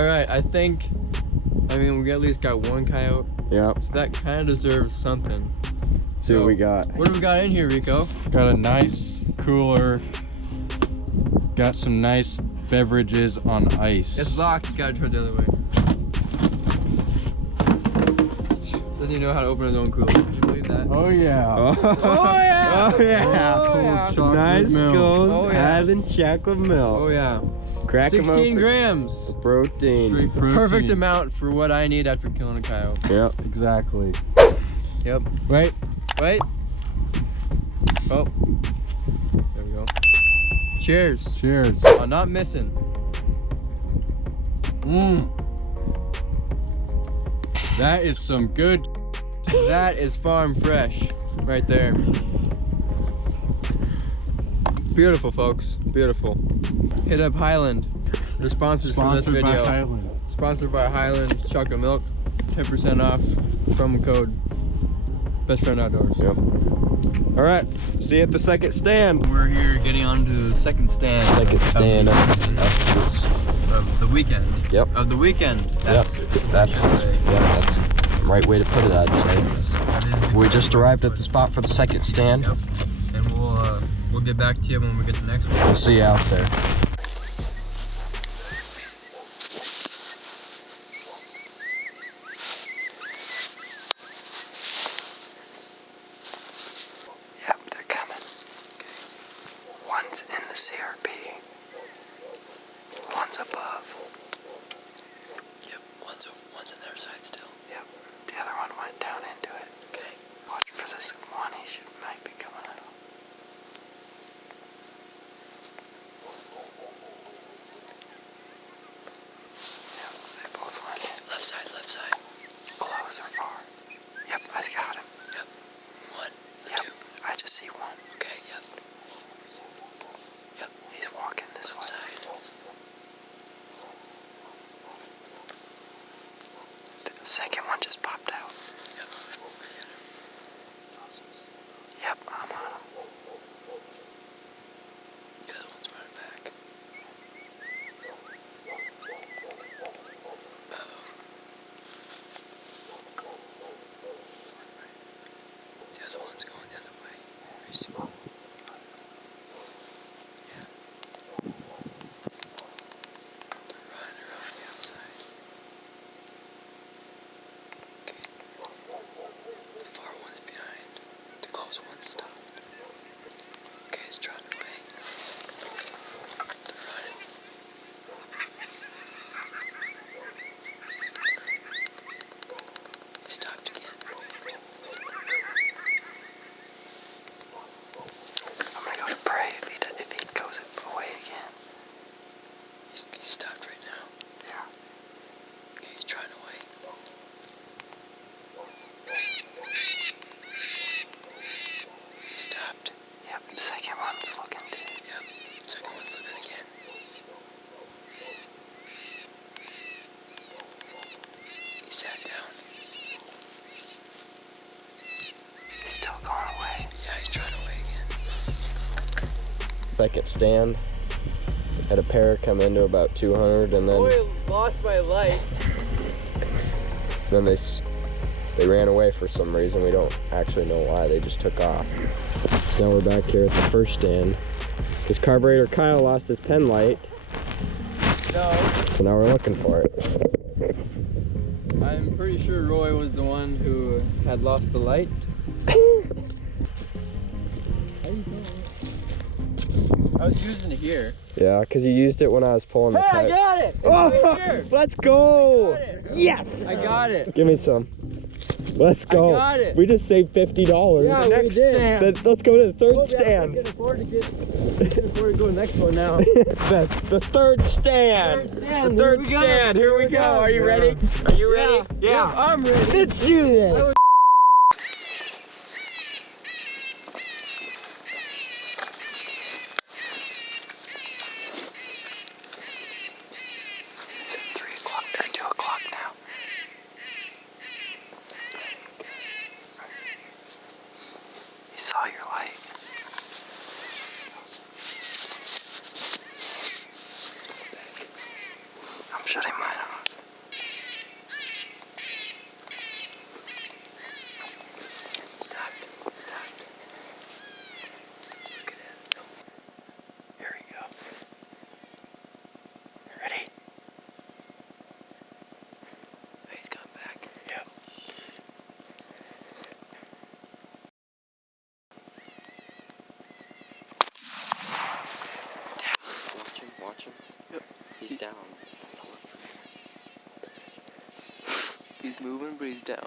All right, I mean, we at least got one coyote. Yep. So that kind of deserves something. Let's see what we got. What do we got in here, Rico? Got a nice cooler. Got some nice beverages on ice. It's locked. You gotta turn it the other way. Doesn't even know how to open his own cooler. Can you believe that? Oh yeah. Oh, yeah. Oh yeah. Oh, yeah. Chocolate Nice milk. cold Oh, yeah. Highland chocolate milk. Oh yeah. Crack 'em 16 open. grams. Protein. Straight protein. Perfect amount for what I need after killing a coyote. Yep. Exactly. Yep. Wait. Wait. Oh. There we go. Cheers. Cheers. Oh, not missing. That is some good. That is farm fresh right there. Beautiful, folks. Beautiful. Hit up Highland. They're sponsors for this video. By Highland. Sponsored by Highland Chocolate Milk. 10% off. Promo code Best Friend Outdoors. Yep. All right. See you at the second stand. We're here getting on to the second stand. Second stand Of the weekend. Yep. Of the weekend. That's the right way to put it, I'd say. We just arrived at the spot for the second stand. Yep. And we'll get back to you when we get to the next one. We'll see you out there. Yep, they're coming. One's in the CRP. One's above. Yep, one's on their side still. Yep. The other one went down into it. Okay. Watch for this one. Might be coming out. Yep, they both went. Left side. Close or far? Yep, I got him. Yep. One, Yep, two. I just see one. Okay, yep. Yep. He's walking this way. Side. The second one just popped out. Yep. Yep, I'm on him. The other one's running back. The other one's going the other way. Yeah. They're on the outside. Okay. The far one's behind. The close one stopped. Okay, it's trotting away. They're running. He stopped again. I'm gonna go to pray if he goes away again. He stopped right now. Yeah. Okay, he's trotting away. He stopped. Yep, second one's looking too. Yep. Second one's looking again. He sat down. He's still going away. Yeah, he's trying away again. Second stand. Had a pair come into about 200 and then Boy, lost my light. they ran away for some reason. We don't actually know why. They just took off. Now we're back here at the first stand. Because carburetor Kyle lost his pen light. No, So now we're looking for it. I'm pretty sure Roy was the one who had lost the light. I was using it here. Yeah, because you used it when I was pulling the Hey, I kite. got it! It's Oh, right here. let's go! I got it. Yes! I got it. Give me some. Let's go. I got it. We just saved $50. Yeah, we did. Let's go to the third Oh, yeah, stand. I can afford to go to the next one now. the third stand. Third stand, The here third we go. stand. Here we go. Are you Yeah. ready? Are you ready? Yeah, I'm ready. Let's do this. Is it 3 o'clock or 2 o'clock now? He saw your light. I'm shutting mine off. He's down. He's moving, but he's down.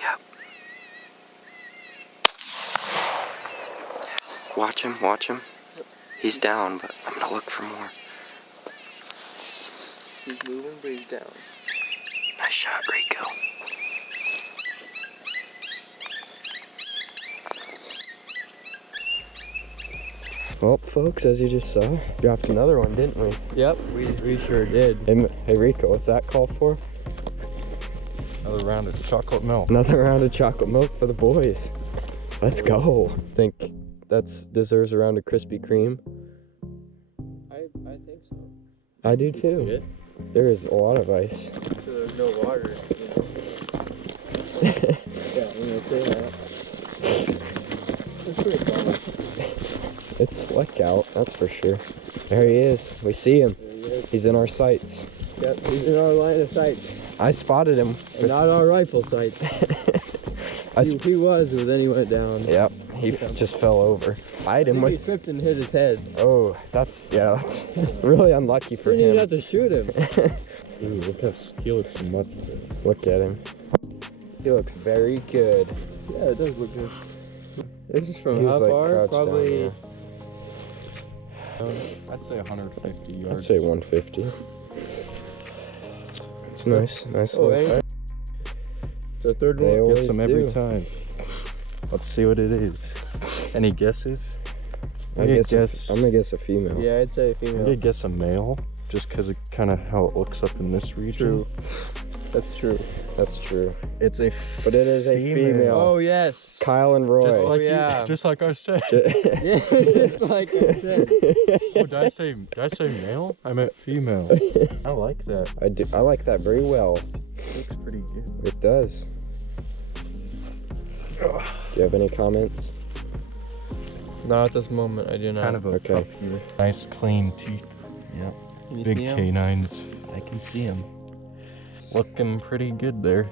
Yep. Watch him, watch him. He's down, but I'm gonna look for more. He's moving, but he's down. Nice shot, Rico. Well, folks, as you just saw, dropped another one, didn't we? Yep, we sure did. Hey Rico, what's that called for? Another round of chocolate milk. Another round of chocolate milk for the boys. Let's go. Think that's deserves a round of Krispy Kreme. I think so. I do too. There is a lot of ice. So there's no water. Yeah, I'm gonna say that. It's pretty fun. It's slick out, that's for sure. There he is. We see him. He's in our sights. Yep, he's in our line of sight. I spotted him. Not our rifle sight. He was, but then he went down. Yep, he just fell over. I hit him He with. slipped and hit his head. Oh, that's really unlucky for Didn't even him. have to shoot him. Ooh, he looks much good. Look at him. He looks very good. Yeah, it does look good. This is He from was, how like, far? crouched Probably. down, I'd say 150 yeah. yards. I'd say 150. It's nice. Nice Oh, little hey. fight. The third They one. always Gets them every do. time. Let's see what it is. Any guesses? I'm gonna guess a female. Yeah, I'd say I'm female. gonna guess a male, just because of kind of how it looks up in this region. True. That's true. That's true. It's a But it is a female. Oh yes. Kyle and Roy. just like yeah. just like I said. Yeah, just like I said. Oh, did I say male? I meant female. I like that. I do. I like that very well. Looks pretty good. It does. Do you have any comments? Not at this moment. I do not. Kind of a Okay. pup here. Nice clean teeth. Yep. Can you Big see him? canines. I can see him. Looking pretty good there.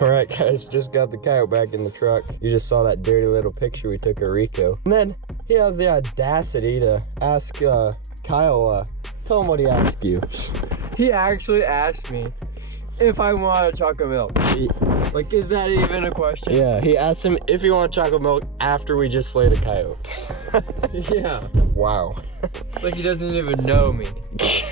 All right, guys, just got the coyote back in the truck. You just saw that dirty little picture we took of Rico. And then he has the audacity to ask Kyle, tell him what he asked you. He actually asked me if I want a chocolate milk. Like, is that even a question? Yeah, he asked him if he wanted chocolate milk after we just slayed a coyote. Yeah. Wow. Like he doesn't even know me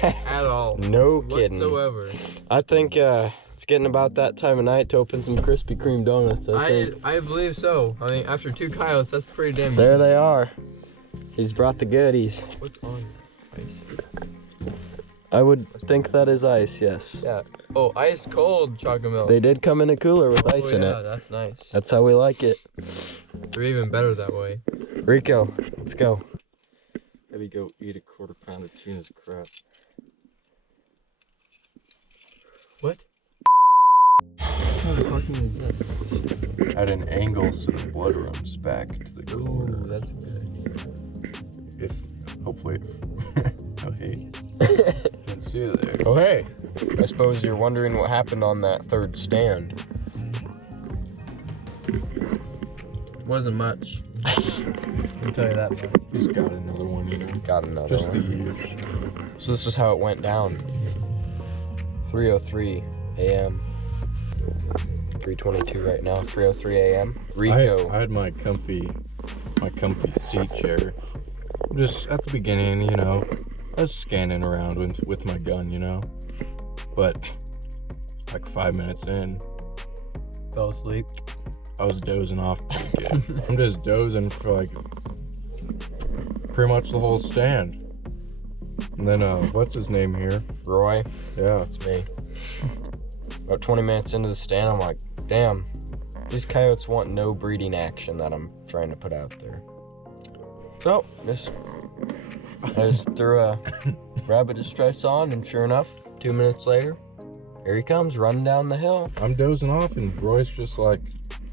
at all. No kidding. Whatsoever. I think it's getting about that time of night to open some Krispy Kreme donuts, I think. I believe so. I mean, after 2 coyotes, that's pretty damn There good. they are. He's brought the goodies. What's on ice? I would think that is ice, yes. Yeah. Oh, ice cold chocolate milk. They did come in a cooler with ice in yeah, it. that's nice. That's how we like it. They're even better that way. Rico, let's go. Maybe go eat a 1/4 pound of Tina's crap. What? What kind of parking is this? At an angle so the blood runs back to the Ooh, cooler. that's good. If hopefully oh hey. Can't see it there. Oh, hey. I suppose you're wondering what happened on that third stand. Wasn't much. I can tell you that much. He's got another one, you know. Got another Just the one. usual. So this is how it went down. 3:03 a.m. 3:22 right now. 3:03 a.m. Rico. I had my comfy seat chair. Just at the beginning, you know, I was scanning around with my gun, you know. But like 5 minutes in, Fell asleep. I was dozing off pretty good. I'm just dozing for like pretty much the whole stand. And then what's his name here? Roy. Yeah. It's me. About 20 minutes into the stand, I'm like, damn, these coyotes want no breeding action that I'm trying to put out there. So, I just threw a rabbit distress on, and sure enough, 2 minutes later, here he comes running down the hill. I'm dozing off, and Roy's just like,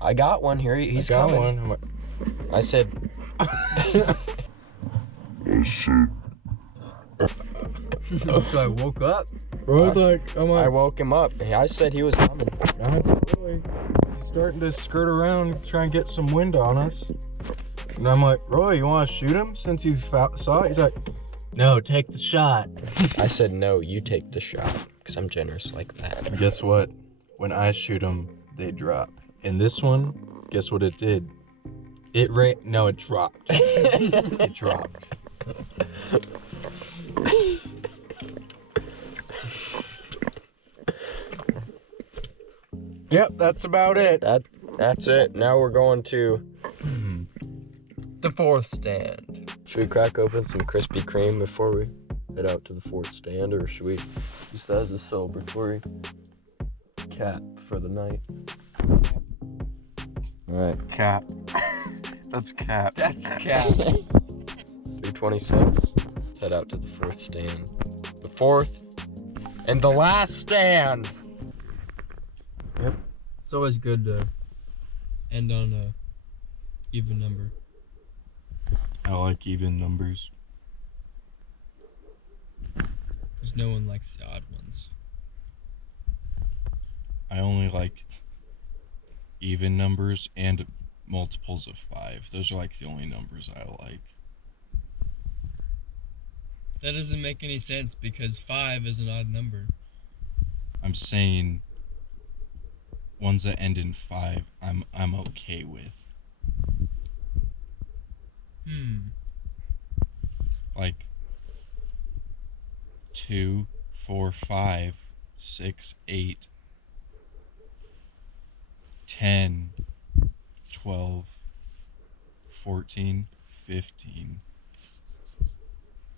I got one here. He's I got coming. one. I'm like, I said, So I woke up. Roy's like, I'm I like, woke him up. I said he was coming. Roy, he's starting to skirt around, try and get some wind on us. And I'm like, Roy, you want to shoot him since you saw it? He's like, no, take the shot. I said, no, you take the shot, because I'm generous like that. Guess what? When I shoot them, they drop. And this one, guess what it did? It dropped. It dropped. Yep, that's about it. That's it. Now we're going to The fourth stand. Should we crack open some Krispy Kreme before we head out to the fourth stand, or should we use that as a celebratory cap for the night? Alright. Cap. That's cap. That's cap. 3:20. Let's head out to the fourth stand. The fourth and the last stand. Yep. It's always good to end on a even number. I like even numbers. Because no one likes the odd ones. I only like even numbers and multiples of 5. Those are like the only numbers I like. That doesn't make any sense because 5 is an odd number. I'm saying ones that end in 5, I'm okay with. Like 2, 4, 5, 6, 8, 10, 12, 14, 15,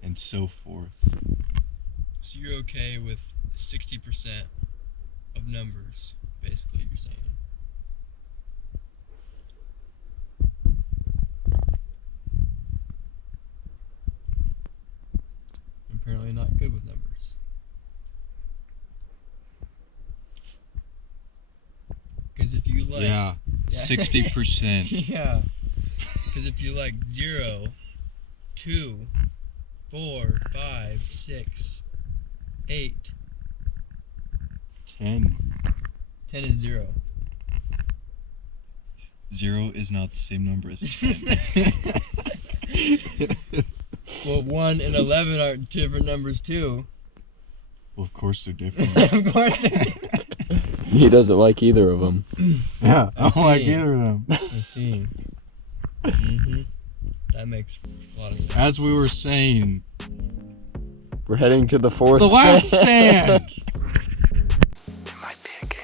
and so forth. So you're okay with 60% of numbers, basically, you're saying. Apparently not good with numbers. Because if you like... Yeah, 60%. Yeah. Because if you like 0, 2, 4, 5, 6, 8. 10. 10 is 0. 0 is not the same number as 10. Well, 1 and 11 are different numbers too. Well, of course they're different. Of course they're He doesn't like either of them. Yeah, I don't like see. either of them. I see. Mm-hmm. That makes a lot of sense. As we were saying, We're heading to the fourth the last stand. My pig.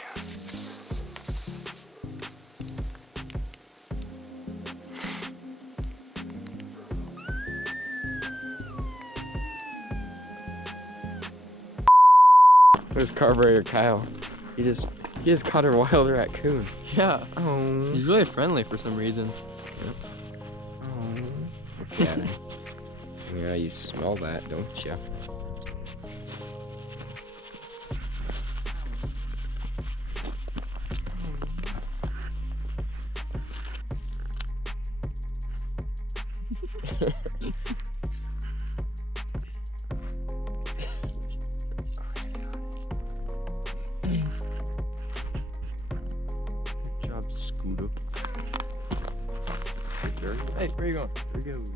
There's carburetor Kyle. He just caught a wild raccoon. Yeah. Oh. He's really friendly for some reason. Yeah. Yeah, you smell that, don't you? Good job, Scooter. Hey, where you going? Here goes.